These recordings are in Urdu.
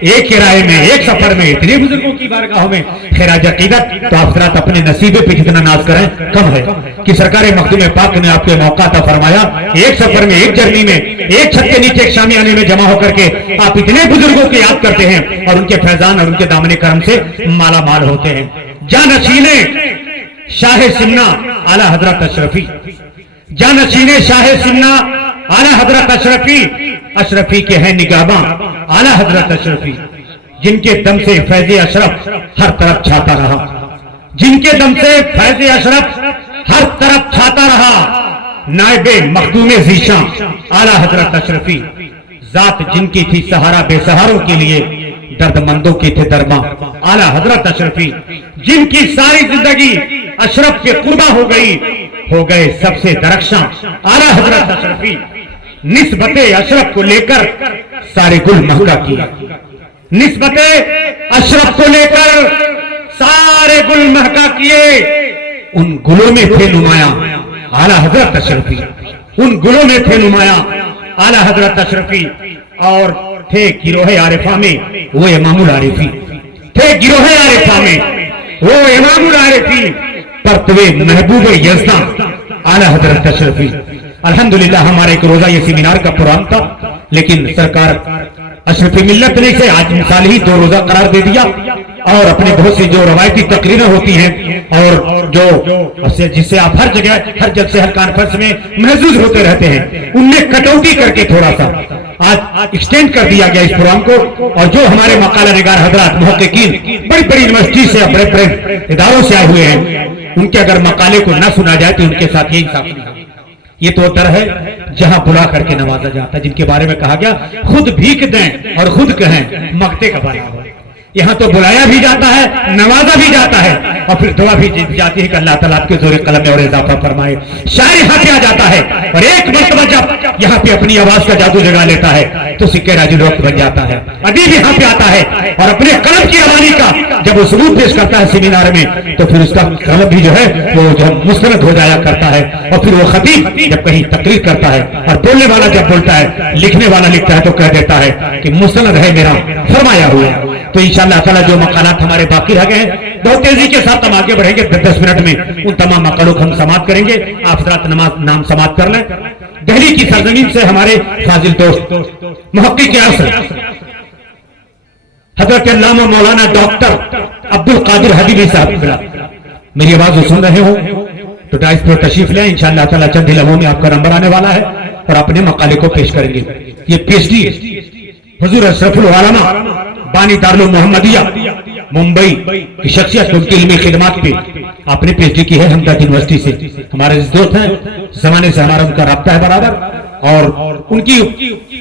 ایک کرائے میں ایک سفر میں اتنے بزرگوں کی بارگاہوں میں خراج عقیدت، تو آپ حضرات اپنے نصیبے پہ جتنا ناز کریں کم ہے کہ سرکار مخدوم پاک نے آپ کے موقع عطا فرمایا، ایک سفر میں ایک جرنی میں ایک چھت کے نیچے ایک شامیانے میں جمع ہو کر کے آپ اتنے بزرگوں کو یاد کرتے ہیں اور ان کے فیضان اور ان کے دامن کرم سے مالا مال ہوتے ہیں۔ جانشین شاہ سمنا اعلیٰ حضرت اشرفی، جانشین شاہ سمنا اعلیٰ حضرت اشرفی، اشرفی کے ہیں نگہباں اعلیٰ حضرت اشرفی، جن کے دم سے فیض اشرف ہر طرف چھاتا رہا، جن کے دم سے فیض اشرف ہر طرف چھاتا رہا۔ نائب مخدوم ذیشاں اعلیٰ حضرت اشرفی، ذات جن کی تھی سہارا بے سہاروں کے لیے، درد مندوں کے تھے درباں اعلیٰ حضرت اشرفی، جن کی ساری زندگی اشرف کے قربا ہو گئی، ہو گئے سب سے درخشاں اعلیٰ حضرت اشرفی، نسبت اشرف کو لے کر سارے گل مہکا کیے، نسبت اشرف کو لے کر سارے گل مہکا کیے، ان گلوں میں تھے نمایاں اعلیٰ حضرت اشرفی، ان گلوں میں تھے نمایاں اعلیٰ حضرت اشرفی، اور تھے گروہ عارفہ میں وہ امام العارفی، تھے گروہ عارفہ میں وہ امام العارفی، پرتوے محبوب یزداں اعلیٰ حضرت اشرفی۔ الحمدللہ ہمارا ایک روزہ یہ سیمینار کا پروگرام تھا، لیکن سرکار اشرفی ملت نے اسے آج مثال ہی 2 روزہ قرار دے دیا، اور اپنے بہت سی جو روایتی تقریریں ہوتی ہیں اور جو جس سے آپ ہر جگہ ہر جلسے ہر کانفرنس میں محظوظ ہوتے رہتے ہیں، ان میں کٹوتی کر کے تھوڑا سا آج ایکسٹینڈ کر دیا گیا اس پروگرام کو، اور جو ہمارے مقالہ نگار حضرات محققین بڑی بڑی یونیورسٹی سے بڑے بڑے اداروں سے آئے ہوئے ہیں، ان کے اگر مقالے کو نہ سنا جائے تو ان کے ساتھ یہ انصاف نہیں ہوگا۔ یہ تو در ہے جہاں بلا کر کے نوازا جاتا ہے، جن کے بارے میں کہا گیا خود بھیک دیں اور خود کہیں مغتے کا بنا ہو۔ یہاں تو بلایا بھی جاتا ہے، نوازا بھی جاتا ہے، اور پھر دعا بھی جاتی ہے کہ اللہ تعالیٰ آپ کے زور قلم میں اور اضافہ فرمائے۔ شاعر یہاں پہ آ جاتا ہے، اور ایک مرتبہ جب یہاں پہ اپنی آواز کا جادو جگا لیتا ہے تو سکے راجل وقت بن جاتا ہے۔ ادیب یہاں پہ آتا ہے اور اپنے قلم کی روانی کا جب وہ ثبوت پیش کرتا ہے سیمینار میں، تو پھر اس کا قلم بھی جو ہے وہ مستند ہو جایا کرتا ہے، اور پھر وہ خطیب جب کہیں تقریر کرتا ہے اور بولنے والا جب بولتا ہے، لکھنے والا لکھتا ہے تو کہہ دیتا ہے کہ مستند ہے میرا فرمایا ہوا۔ تو انشاءاللہ تعالیٰ جو مقالات ہمارے باقی رہ گئے ہیں بہت تیزی کے ساتھ ہم آگے بڑھیں گے، 10 منٹ میں ان تمام مقالوں کو ہم سماعت کریں گے۔ آپ حضرات نام سماعت کر لیں۔ دہلی کی سرزمین سے ہمارے فاضل دوست محقق عصر حضرت علامہ مولانا ڈاکٹر عبد القادر حبیبی صاحب، میری آواز سن رہے ہو تو ڈائس پر تشریف لیں، انشاءاللہ تعالیٰ چند لمحوں میں آپ کا نمبر آنے والا ہے اور اپنے مقالے کو پیش کریں گے۔ یہ پی ایچ ڈی حضور اشرف العلماء بانی دارالعلوم محمدیہ ممبئی کی شخصیت، ان کی علمی خدمات پہ آپ نے پی ایچ ڈی کی ہے ہمدرد یونیورسٹی سے، ہمارے دوست ہیں، زمانے سے ہمارا ان کا رابطہ ہے برابر، اور ان کی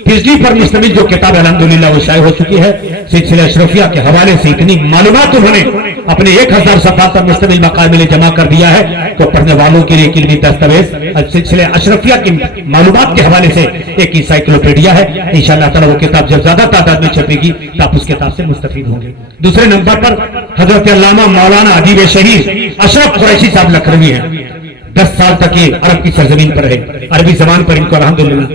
پی ایچ ڈی پر مشتمل جو کتاب الحمدللہ وہ شائع ہو چکی ہے، سلسلہ اشرفیہ کے حوالے سے اتنی معلومات انہوں نے اپنے 1000 صفحات پر مشتمل مقال میں جمع کر دیا ہے تو پڑھنے والوں کے لیے ایک علمی دستاویز سلسلہ اشرفیہ کی معلومات کے حوالے سے ایک انسائیکلوپیڈیا ہے۔ انشاءاللہ تعالیٰ وہ کتاب جب زیادہ تعداد میں چھپے گی تو آپ اس کتاب سے مستفید ہوں گے۔ دوسرے نمبر پر حضرت علامہ مولانا ادیب شہیر اشرف قریشی صاحب لکھنوی ہیں، 10 سال تک یہ عرب کی سرزمین پر ہے، عربی زبان پر ان کو الحمدللہ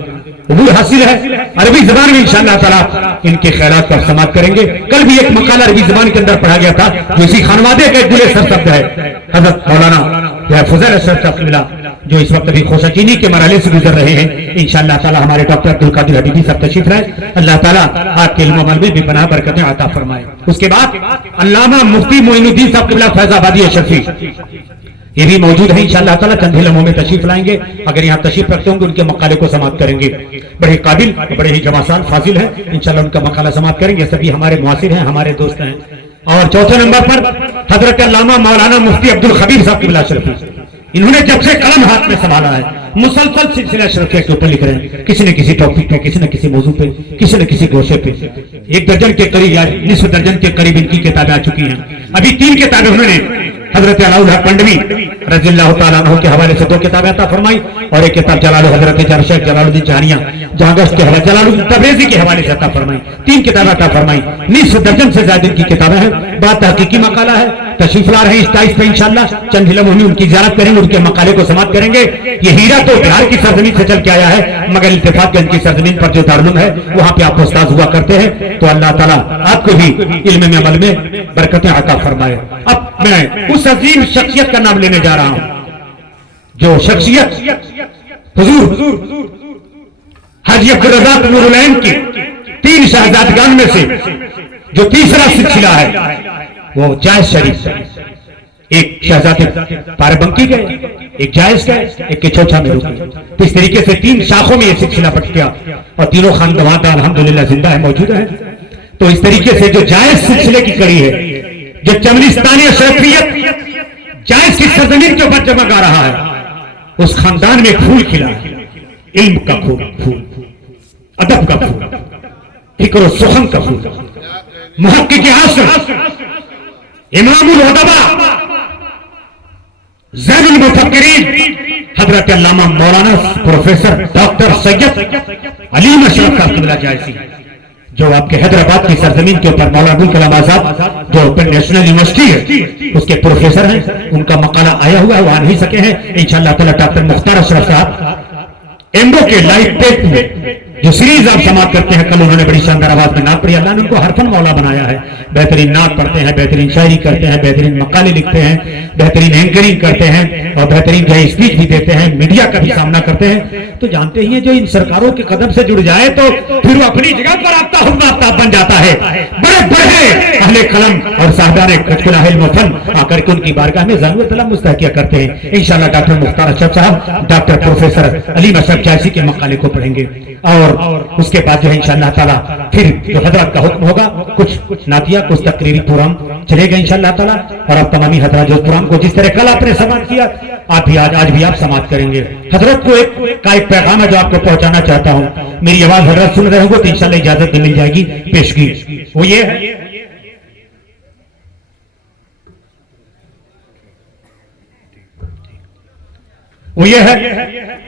قبول حاصل ہے، عربی زبان میں انشاءاللہ تعالیٰ ان کے خیرات کو سماعت کریں گے۔ کل بھی ایک مقالہ عربی زبان کے اندر پڑھا گیا تھا جو اسی خانوادے کا ایک بڑے سرسبد ہے، حضرت مولانا فضیل اشرف صاحب جو اس وقت بھی خوشچینی کے مرحلے سے گزر رہے ہیں۔ انشاءاللہ تعالیٰ ہمارے ڈاکٹر عبد القادر حبیبی صاحب تشریف لائے، اللہ تعالیٰ آپ کے علم و عمل میں بھی پناہ برکتیں عطا فرمائے۔ اس کے بعد علامہ مفتی معین الدین صاحب قبلہ فیض آبادی اشرفی یہ بھی موجود ہیں، انشاءاللہ تعالیٰ چند لمحوں میں تشریف لائیں گے، اگر یہاں تشریف رکھتے ہوں گے ان کے مقالے کو سماعت کریں گے۔ بڑے قابل، بڑے ہی جواسان فاضل ہیں، انشاءاللہ ان کا مقالہ سماعت کریں گے، سبھی ہمارے معاصر ہیں، ہمارے دوست ہیں۔ اور چوتھے نمبر پر حضرت علامہ مولانا مفتی عبد الخبیر صاحب قبلہ اشرفی، انہوں نے جب سے قلم ہاتھ میں سنبھالا ہے مسلسل سلسلہ اشرفیہ کے اوپر لکھ رہے ہیں، کسی نہ کسی ٹاپک پہ، کسی نہ کسی موضوع پہ، کسی نہ کسی گوشے پہ۔ 1 درجن کے قریب یا نصف درجن کے قریب ان کی کتابیں آ چکی ہیں۔ ابھی 3 کتابیں انہوں نے حضرت علاء الحق پنڈوی رضی اللہ تعالیٰ عنہ کے حوالے سے 2 کتابیں عطا فرمائی، اور ایک کتاب جلال حضرت شیخ جلال الدین جہانیہ جہانگشت کے حوالے جلال الدین تبریزی کے حوالے سے عطا فرمائی، 3 کتابیں عطا فرمائی۔ نصف درجن سے زیادہ ان کی کتابیں ہیں، بات تحقیقی مقالہ ہے، تشریف لا رہے ہیں اس تائف پہ انشاءاللہ چند لمحوں میں ان کی زیارت کریں گے, ان کے مقالے کو سماعت کریں گے. یہ ہیرا تو بہار کی سرزمین سے چل کے آیا ہے, مگر التفات گنج کی سرزمین پر جو دارالعلوم ہے وہاں پہ آپ استاد ہوا کرتے ہیں. تو اللہ تعالیٰ آپ کو بھی علم میں عمل میں برکتیں عطا فرمائے. اب میں اس عظیم شخصیت کا نام لینے جا رہا ہوں جو شخصیت حضور حاجی عبدالرزاق نور العین کی 3 شہزادگان میں سے جو تیسرا سلسلہ ہے وہ جائز شریف. ایک شہزادے پاربنکی گئے, ایک جائز گئے, ایک کے چھوچا میں رکے. تو اس طریقے سے 3 شاخوں میں یہ سلسلہ بٹ گیا اور تینوں خاندان الحمدللہ زندہ ہے, موجود ہے. تو اس طریقے سے جو جائز سلسلے کی کڑی ہے, جو چمنستانی اشرفیت جائز کی سرزمین کے اوپر جمع آ رہا ہے, اس خاندان میں ایک پھول کھلا ہے, علم کا پھول, ادب کا پھول, فکر و سخن کا پھول. محقق عصر امام العلماء زین المفکرین حضرت علامہ مولانا پروفیسر ڈاکٹر سید علیم اشرف کا قبلہ جائزی, جو آپ کے حیدرآباد کی سرزمین کے اوپر مولانا ابوالکلام آزاد جو نیشنل یونیورسٹی ہے اس کے پروفیسر ہیں. ان کا مقالہ آیا ہوا ہے, وہ آ نہیں سکے ہیں. انشاءاللہ تعالی ڈاکٹر مختار اشرف صاحب ایمبو کے لائف ٹیپ میں جو سیریز آپ سماعت کرتے ہیں, کل انہوں نے بڑی شاندار آواز میں نعت پڑھی. اللہ نے ان کو حرفن مولا بنایا ہے, بہترین نعت پڑھتے ہیں, بہترین شاعری کرتے ہیں, بہترین مقالے لکھتے ہیں, بہترین اینکرنگ کرتے ہیں اور بہترین جو ہے اسپیچ بھی دیتے ہیں, میڈیا کا بھی سامنا کرتے ہیں. تو جانتے ہی ہیں جو ان سرکاروں کے قدم سے جڑ جائے تو پھر وہ اپنی جگہ پر آفتاب بن جاتا ہے. بڑے بڑے اہل قلم اور صاحبان کچکلا علم و فن آ کر کے ان کی بارگاہ میں ضرور طلب مستحقیہ کرتے ہیں. انشاءاللہ ڈاکٹر مختار اشرف صاحب ڈاکٹر پروفیسر علیم اشرف جائزی کے مقالے کو پڑھیں گے اور اس کے بعد جو ہے انشاءاللہ تعالیٰ پھر جو حضرات کا حکم ہوگا کچھ نعتیہ کچھ تقریری پروگرام چلے گا انشاءاللہ تعالیٰ. اور اب تمامی حضرات جو پروگرام کو جس طرح کل آپ نے سماعت کیا آپ بھی آج بھی آپ سماعت کریں گے. حضرت کو ایک پیغام ہے جو آپ کو پہنچانا چاہتا ہوں. میری آواز حضرت سن رہے ہوں گے تو انشاءاللہ اجازت مل جائے گی پیشگی. وہ یہ ہے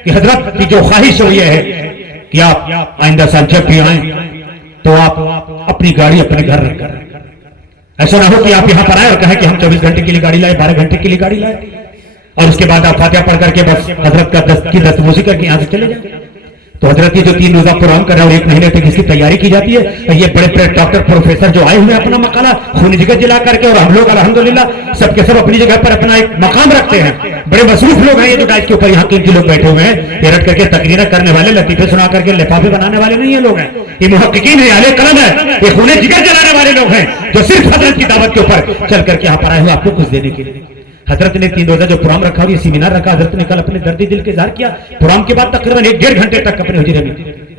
کہ حضرت کی جو خواہش ہے وہ یہ ہے کہ آپ آئندہ سال جب بھی آئیں تو آپ اپنی گاڑی اپنے گھر رکھ کر, ایسا نہ ہو کہ آپ یہاں پر آئے اور کہیں کہ ہم 24 گھنٹے کے لیے گاڑی لائے, 12 گھنٹے کے لیے گاڑی لائے اور اس کے بعد آپ فاتحہ پڑھ کر کے بس حضرت کا دستبوزی کر کے یہاں سے چلے جائیں. تو حضرت یہ جو 3 روزہ پروگرام کر رہے ہیں اور 1 مہینے تک اس کی تیاری کی جاتی ہے. یہ بڑے بڑے ڈاکٹر پروفیسر جو آئے ہوئے ہیں اپنا مقالہ خون جگر جلا کر کے, اور ہم لوگ الحمدللہ سب کے سب اپنی جگہ پر اپنا ایک مقام رکھتے ہیں. بڑے مصروف لوگ ہیں یہ جو ڈائٹ کے اوپر یہاں قیمتی لوگ بیٹھے ہوئے ہیں. یہ رٹ کر کے تقریر کرنے والے, لطیفے سنا کر کے لفافے بنانے والے نہیں ہیں لوگ ہیں. یہ محققین ہیں, اہل قلم ہے, یہ خون جگر جلانے والے لوگ ہیں جو صرف حضرت کی دعوت کے اوپر چل کر کے یہاں پر آئے ہوئے آپ کو کچھ دینے کے لیے. حضرت نے 3 روزہ جو پروگرام رکھا اور یہ سیمینار رکھا, حضرت نے کل اپنے دردی دل کے اظہار کیا. پروگرام کے بعد تقریباً 1-1.5 گھنٹے تک اپنے حجرے میں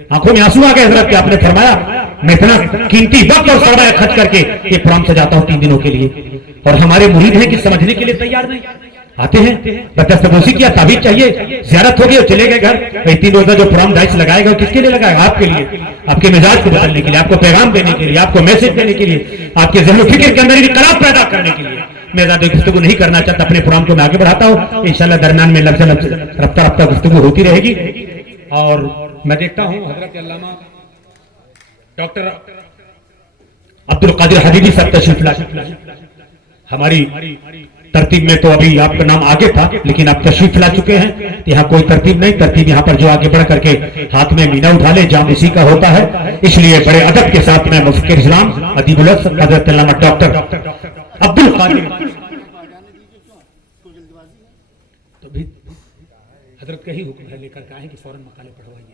آنکھوں میں آنسو آ گئے حضرت کے. آپ نے فرمایا میں اتنا قیمتی وقت اور سرمایہ خرچ کر کے یہ پروگرام سجاتا ہوں 3 دنوں کے لیے, اور ہمارے مرید ہیں کہ سمجھنے کے لیے تیار نہیں, آتے ہیں دستبوسی کیا, تعبیر چاہیے, زیارت ہوگی اور چلے گئے گھر. 3 روزہ جو پروگرام ڈائس لگائے گا کس کے لیے لگائے گا؟ آپ کے لیے, آپ کے مزاج کو بدلنے کے لیے, آپ کو پیغام دینے کے لیے, آپ کو میسج دینے کے لیے, آپ کے ذہن و فکر کے اندر انقلاب پیدا کرنے کے لیے. میں زیادہ گفتگو نہیں کرنا چاہتا, اپنے پروگرام کو میں آگے بڑھاتا ہوں. انشاءاللہ درمیان میں لفظ رفتہ گفتگو ہوتی رہے گی. اور میں دیکھتا ہوں حضرت علامہ ڈاکٹر عبدالقادر حبیبی صاحب تشریف لا. ہماری ترتیب میں تو ابھی آپ کا نام آگے تھا لیکن آپ تشریف لا چکے ہیں. یہاں کوئی ترتیب نہیں, ترتیب یہاں پر جو آگے بڑھ کر کے ہاتھ میں مینا اٹھا لے جام اسی کا ہوتا ہے. اس لیے بڑے ادب کے ساتھ میں مفکر اسلام ادیب الحق حضرت علامہ ڈاکٹر عبدالقادر تو بھی حضرت کا ہی حکم ہے لے کر کے آئیں کہ فوراً مقالے پڑھوائیے.